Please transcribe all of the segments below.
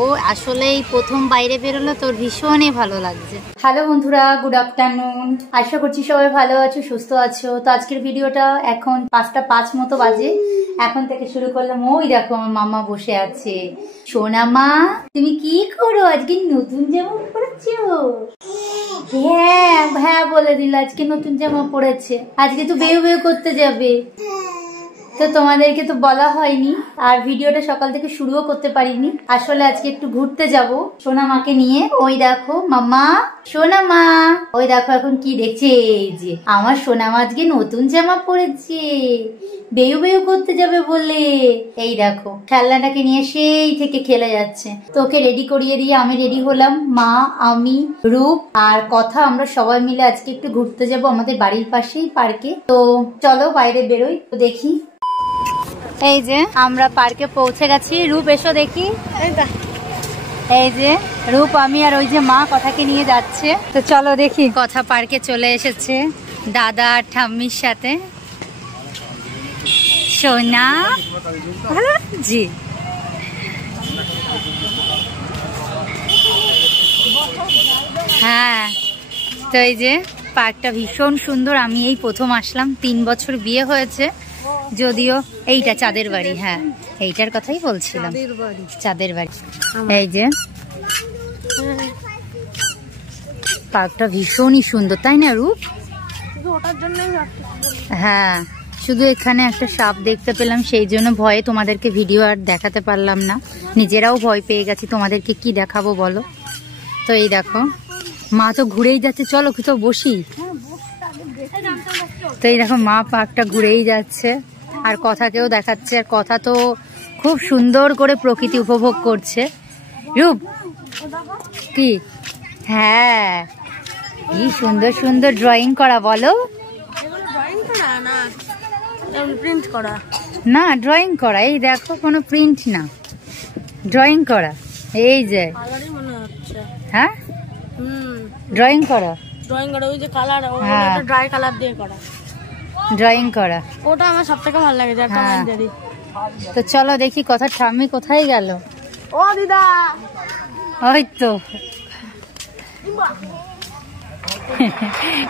ও আসলেই প্রথম বাইরে বেরোলো, তোর ভীষণই ভালো লাগছে। হ্যালো বন্ধুরা, গুড আফটারনুন। আশা করছি সবাই ভালো আছো, সুস্থ আছো। তো আজকের ভিডিওটা এখন 5:05 মতো বাজে, এখন থেকে শুরু করলাম। ওই দেখো আমার মামা বসে আছে। সোনা মা, তুমি কি করো? আজকে নতুন জামা পরেছো? হ্যাঁ হ্যাঁ বলে দিল, আজকে নতুন জামা পরেছে। আজকে তো বেউ বেউ করতে যাবে, তো তোমাদেরকে তো বলা হয়নি, আর ভিডিওটা সকাল থেকে শুরুও করতে পারিনি। আসলে আজকে একটু ঘুরতে যাব সোনা মাকে নিয়ে। ওই দেখো মামা, সোনা মা, ওই দেখো এখন কি দেখছে, এই যে আমার সোনা মা আজকে নতুন জামা পরেছে, বেউ বেউ করতে যাবে বলে। এই দেখো খেলনাটাকে নিয়ে সেই থেকে খেলে যাচ্ছে। তো ওকে রেডি করিয়ে দিয়ে আমি রেডি হলাম। মা, আমি, রূপ আর কথা, আমরা সবাই মিলে আজকে একটু ঘুরতে যাব আমাদের বাড়ির পাশেই পার্কে। তো চলো বাইরে বেরোই, তো দেখি। এই যে আমরা পার্কে পৌঁছে গেছি। রূপ এসো দেখি। এই যে রূপ, আমি আর ওই যে মা কথাকে নিয়ে যাচ্ছে। তো চলো দেখি। কথা পার্কে চলে এসেছে দাদা আর ঠাম্মির সাথে। সোনা ভালো জি। হ্যাঁ, তো এই যে পার্কটা ভীষণ সুন্দর। আমি এই প্রথম আসলাম, 3 বছর বিয়ে হয়েছে যদিও। এইটা চাঁদের বাড়ি, হ্যাঁ এইটার কথাই বলছিলাম, চাঁদের বাড়ি। এই যে পার্কটা ভীষণই সুন্দর, তাই না রূপ? হ্যাঁ, শুধু এখানে একটা সাপ দেখতে পেলাম, সেই জন্য ভয়ে তোমাদেরকে ভিডিও আর দেখাতে পারলাম না। নিজেরাও ভয় পেয়ে গেছি, তোমাদেরকে কি দেখাবো বলো। তো এই দেখো মা তো ঘুরেই যাচ্ছে, চলো কোথাও বসি। তো এই দেখো মা পার্কটা ঘুরেই যাচ্ছে আর কথাকেও দেখাচ্ছে। আর কথা তো খুব সুন্দর করে প্রকৃতি উপভোগ করছে। রূপ কি? হ্যাঁ, কি সুন্দর সুন্দর ড্রয়িং করা, বলো। না ড্রয়িং করা, এই দেখো কোনো প্রিন্ট না, ড্রয়িং করা। এই যে হ্যাঁ ড্রয়িং করা, ড্রয়িং করা, ওই যে কালার, ওটা ড্রাই কালার দিয়ে করা, ড্রয়িং করা। ওটা আমার সবথেকে ভালো লাগে। তো চলো দেখি কথা ঠাম্মি কোথায় গেল। ও দিদা, ওই তো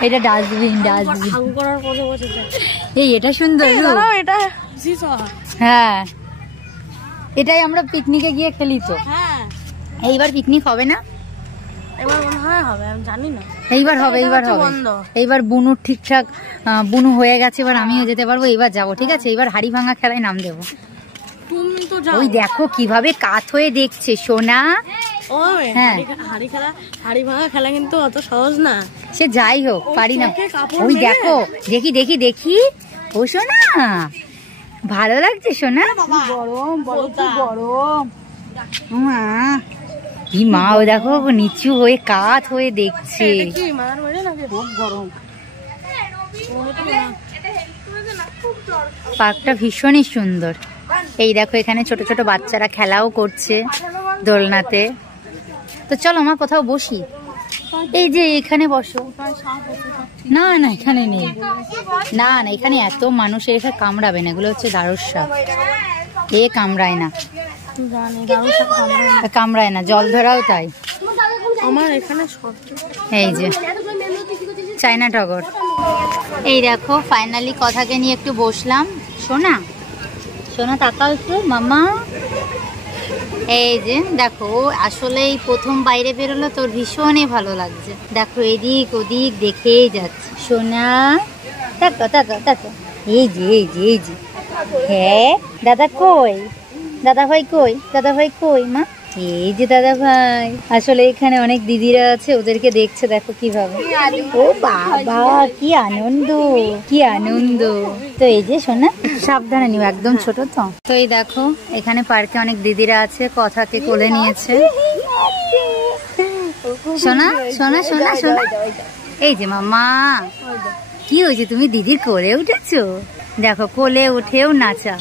এটা ডাস্টবিন, ডাস্টবিন। এই এটা সুন্দর, এটা হ্যাঁ এটাই আমরা পিকনিকে গিয়ে খেলি। তো হ্যাঁ, এইবার পিকনিক হবে না? এবার মনে হয় হবে, আমি জানি না। এইবার হবে, এইবার হবে। এইবার বুনু ঠিকঠাক বুনু হয়ে গেছে, এবার আমিও যেতে পারবো। এইবার যাবো, ঠিক আছে? এইবার হাড়ি ভাঙা খেলায় নাম দেবো। তুমি তো যাও। ওই দেখো কিভাবে কাত হয়ে দেখছে সোনা। হ্যাঁ, হাড়ি ভাঙা খেলা কিন্তু অত সহজ না। সে যাই হোক, পারি না। ওই দেখো, দেখি দেখি দেখি। ও সোনা ভালো লাগছে সোনা। গরম গরম। কি মা, ও দেখো নিচু হয়ে কাত হয়ে দেখছে। খুব গরম। পার্কটা ভীষণই সুন্দর। এই দেখো এখানে ছোট ছোট বাচ্চারা খেলাও করছে দোলনাতে। তো চলো মা কোথাও বসি। এই যে এখানে বসো। না না এখানে নেই, না না এখানে এত মানুষ এসে কামড়াবে না, এগুলো হচ্ছে দারুর সাপ, এ কামড়ায় না, কামড়ায় না। জল ধরাও তাই। আমার এখানে এই যে চায়না টগর। এই দেখো ফাইনালি কথাকে নিয়ে একটু বসলাম। সোনা, সোনা তাকাও একটু মামা। এই যে দেখো আসলে এই প্রথম বাইরে বেরোলো, তোর ভীষণই ভালো লাগছে। দেখো এদিক ওদিক দেখেই যাচ্ছে। সোনা তাকো তাকো তাকো। এই যে এই যে এই যে, হ্যাঁ দাদা কই, দাদা ভাই কই, দাদা ভাই কই মা? এই যে দাদা ভাই। আসলে এখানে অনেক দিদিরা আছে, ওদেরকে দেখছে দেখো কিভাবে। ও বাবা কি আনন্দ, কি আনন্দ। তো এই যে সোনা সাবধানে নিও, একদম ছোট তো। তো এই দেখো এখানে পার্কে অনেক দিদিরা আছে, কথাকে কোলে নিয়েছে। সোনা সোনা সোনা সোনা। এই যে মামা, কি হয়েছে, তুমি দিদির কোলে উঠেছো? দেখো কোলে উঠেও নাচা।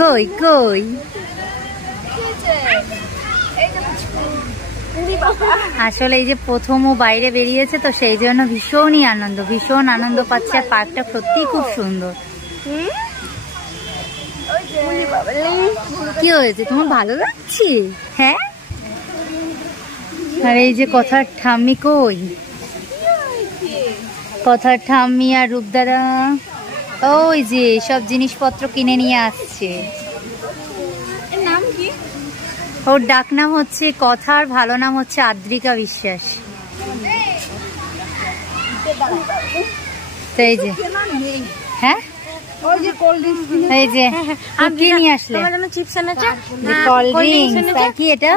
কই কই, আসলে এই যে প্রথম ও বাইরে বেরিয়েছে, তো সেই জন্য ভীষণই আনন্দ, ভীষণ আনন্দ পাচ্ছে। আর পার্কটা সত্যিই খুব সুন্দর। কি হয়েছে, তোমার ভালো লাগছে? হ্যাঁ, আর এই যে কথার ঠাম্মি কই? কথার ঠাম্মি আর রূপদাদা ওই যে সব জিনিসপত্র কিনে নিয়ে আসছে। নাম কি? ওর ডাক নাম হচ্ছে কথার, ভালো নাম হচ্ছে আদ্রিকা বিশ্বাস। এই যে হ্যাঁ, এই যে কি নিয়ে আসলে? চিপস এনেছে, কোল্ড ড্রিঙ্কস। আর কি এটা?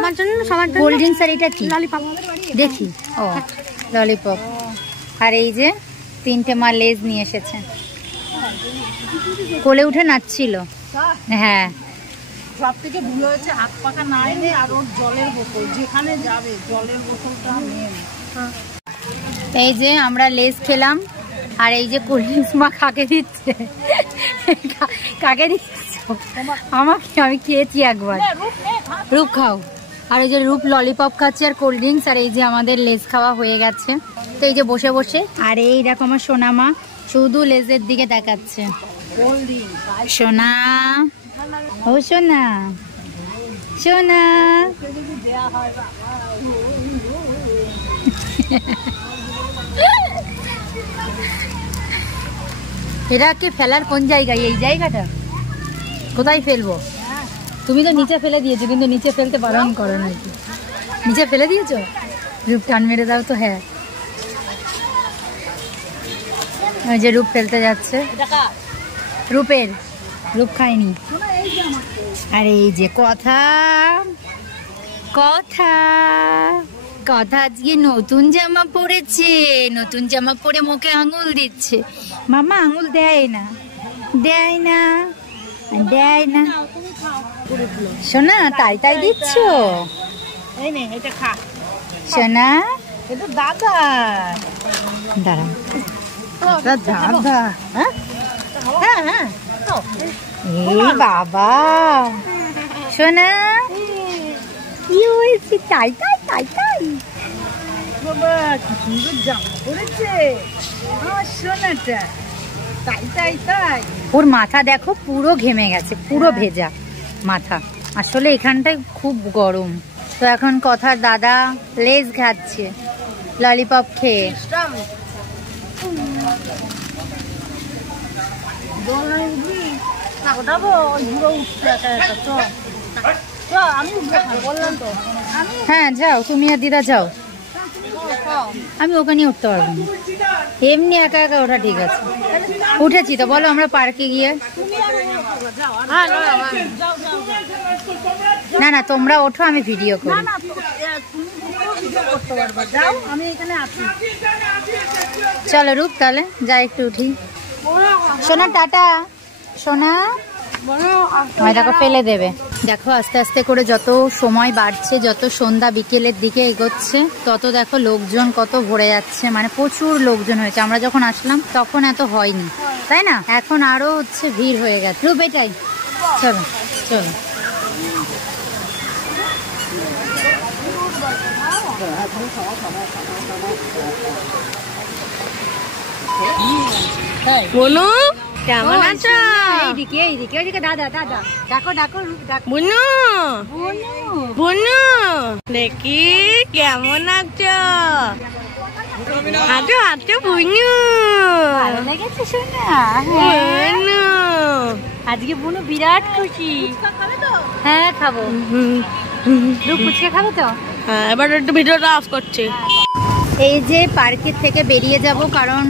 Cold drinks. আর এটা কি দেখি? ও ললিপপ। আর এই যে 3টে মা লেজ নিয়ে এসেছে, কোলে উঠে নাচছিল। হ্যাঁ, সব থেকে ভুল হয়েছে হাত পাকা না এনে আর ওর জলের বোতল, যেখানে যাবে জলের বোতলটা মেন। এই যে আমরা লেজ খেলাম, আর এই যে কোল্ড ড্রিঙ্কস মা কাকে দিচ্ছে? কাকে দিচ্ছে? আমাকে। আমি খেয়েছি একবার। রূপ খাও। আর এই যে রূপ ললিপপ খাচ্ছে আর কোল্ড ড্রিঙ্কস। আর এই যে আমাদের লেজ খাওয়া হয়ে গেছে। তো এই যে বসে বসে, আর এই দেখো আমার সোনা মা শুধু লেজের দিকে দেখাচ্ছে। সোনা, ও সোনা, সোনা। এটাকে ফেলার কোন জায়গায়? এই জায়গাটা কোথায় ফেলবো? তুমি তো নিচে ফেলে দিয়েছো, কিন্তু নিচে ফেলতে বারণ করো নাকি? নিচে ফেলে দিয়েছো? রূপ টান মেরে দাও তো। হ্যাঁ, ওই যে রূপ ফেলতে যাচ্ছে। রূপের, রূপ খায়নি। আর এই যে কথা, কথা, কথা আজকে নতুন জামা পরেছে। নতুন জামা পরে মুখে আঙুল দিচ্ছে। মামা আঙুল দেয় না, দেয় না, দেয় না। সোনা তাই তাই দিচ্ছ? এই নে এটা খা। সোনা, এটা দাদা। দাঁড়াও, দাদা। হ্যাঁ হ্যাঁ হ্যাঁ। এই বাবা, সোনা কি হয়েছে? তাই তাই তাই তাই। বাবা কি সুন্দর জামা পরেছে আমার সোনাটা। তাই তাই তাই। ওর মাথা দেখো পুরো ঘেমে গেছে, পুরো ভেজা মাথা। আসলে এখানটায় খুব গরম। তো এখন কথার দাদা লেজ খাচ্ছে ললিপপ খেয়ে। হ্যাঁ যাও, তুমি আর দিদা যাও। আমি ওখানে উঠতে পারবো না, এমনি একা একা ওঠা ঠিক আছে। উঠেছি তো, বলো আমরা পার্কে গিয়ে। না না, তোমরা ওঠো, আমি ভিডিও করি। চলো রূপ, তাহলে যাই একটু উঠি। সোনা টাটা। সোনা দেখো ফেলে দেবে। দেখো আস্তে আস্তে করে যত সময় বাড়ছে, যত সন্ধ্যা বিকেলের দিকে এগোচ্ছে, তত দেখো লোকজন কত ভরে যাচ্ছে। মানে প্রচুর লোকজন হয়েছে। আমরা যখন আসলাম তখন এত হয়নি, তাই না? এখন আরো হচ্ছে ভিড় হয়ে গেছে। রূপ এটাই, চলো চলো। বনু কেমন আছো? এইদিকে এইদিকে, ওইদিকে দাদা দাদা। ডাকো ডাকো রূপ, ডাকো। বনু, বনু, বনু দেখি কেমন আছো? আছো আছো বনু। ভালো লেগেছে সোনা? বনু আজকে বনু বিরাট খুশি। হ্যাঁ খাবো। রূপ ফুচকা খাবো তো। হ্যাঁ, এবার একটু ভিডিওটা অফ করছি। এই যে পার্কের থেকে বেরিয়ে যাব, কারণ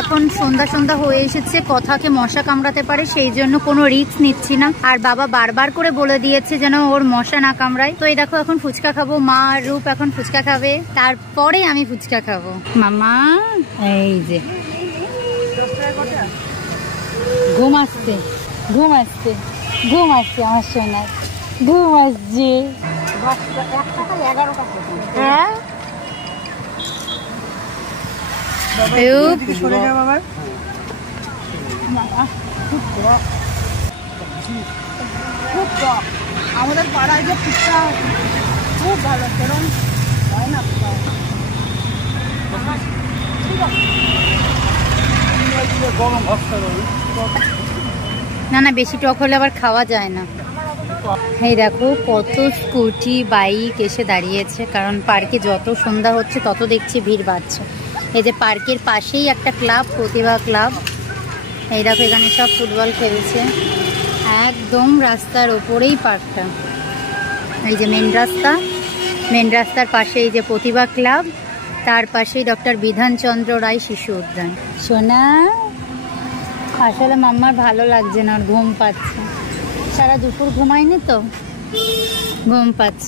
এখন সন্ধ্যা সন্ধ্যা হয়ে এসেছে। কথাকে মশা কামড়াতে পারে, সেই জন্য কোনো রিস্ক নিচ্ছি না। আর বাবা বারবার করে বলে দিয়েছে যেন ওর মশা না কামড়ায়। তো এই দেখো এখন ফুচকা খাবো। মা আর রূপ এখন ফুচকা খাবে, তারপরে আমি ফুচকা খাবো। মামা এই যে ঘুম আসছে, ঘুম আসছে, ঘুম আসছে আমার সোনার, ঘুম আসছে। হ্যাঁ আমাদের পাড়ায় যে ফুচকা খুব ভালো, সেরকম হয় না। গরম না না, বেশি টক হলে আবার খাওয়া যায় না। এই দেখো কত স্কুটি বাইক এসে দাঁড়িয়েছে, কারণ পার্কে যত সন্ধ্যা হচ্ছে তত দেখছি ভিড় বাড়ছে। এই যে পার্কের পাশেই একটা ক্লাব, প্রতিভা ক্লাব। এই দেখো এখানে সব ফুটবল খেলছে, একদম রাস্তার ওপরেই পার্কটা। এই যে মেন রাস্তা, মেন রাস্তার পাশে এই যে প্রতিভা ক্লাব, তার পাশেই ডক্টর বিধানচন্দ্র রায় শিশু উদ্যান। সোনা, আসলে মাম্মার ভালো লাগছে না, ওর ঘুম পাচ্ছে, সারা দুপুর ঘুমায়নি তো, ঘুম পাচ্ছে।